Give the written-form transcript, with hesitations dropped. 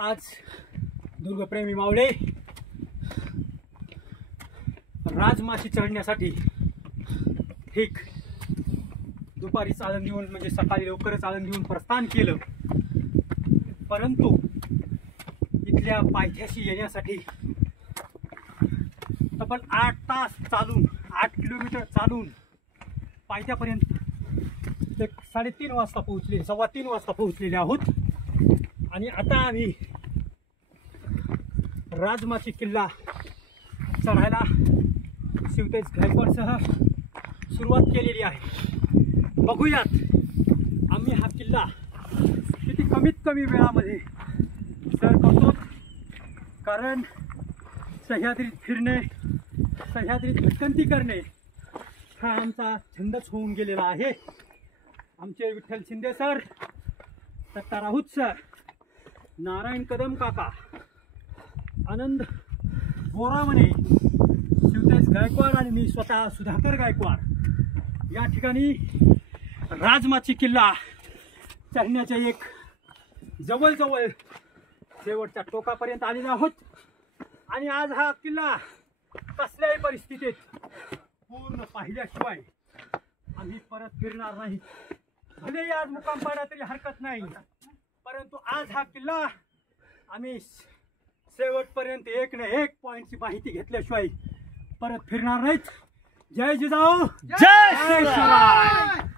आज दुर्गप्रेमी मावळे राजमाशी चढण्यासाठी ठीक दुपारी चालन देऊन म्हणजे सकाळी लवकरच चालन देऊन प्रस्थान केलं, परंतु इथल्या पायथ्याशी येण्यासाठी तब्बल 8 तास चालून 8 किलोमीटर चालून पायथ्यापर्यंत 3:30 वाजता पोहोचले, 3:15 वाजता पोहोचलेले आहोत। आणि आता आम्ही राजमाची किल्ला चढायला शिवतेज गायकवाडसह सुरुवात केलेली आहे। बघूयात आम्ही हा किल्ला किती कमीत कमी वेळामध्ये सर करतो, कारण सह्याद्रीत फिरणे, सह्याद्रीत भटकंती करणे हा आमचा छंदच होऊन गेलेला आहे। आमचे विठ्ठल शिंदे सर, दत्ता राऊत सर, नारायण कदम काका, आनंद बोरामणे, शिवतेज गायकवाड आणि मी स्वतः सुधाकर गायकवाड या ठिकाणी राजमाची किल्ला चढण्याच्या एक जवळजवळ शेवटच्या टोकापर्यंत आलेलो आहोत। आणि आज हा किल्ला कसल्याही परिस्थितीत पूर्ण पाहिल्याशिवाय आम्ही परत फिरणार नाही। भलेही आज मुक्काम पाडा तरी हरकत नाही, परंतु आज हा किल्ला आम्ही शेवटपर्यंत एक ना एक पॉइंटची माहिती घेतल्याशिवाय परत फिरणार नाहीत। जय जिजाऊ, जय शिवराय।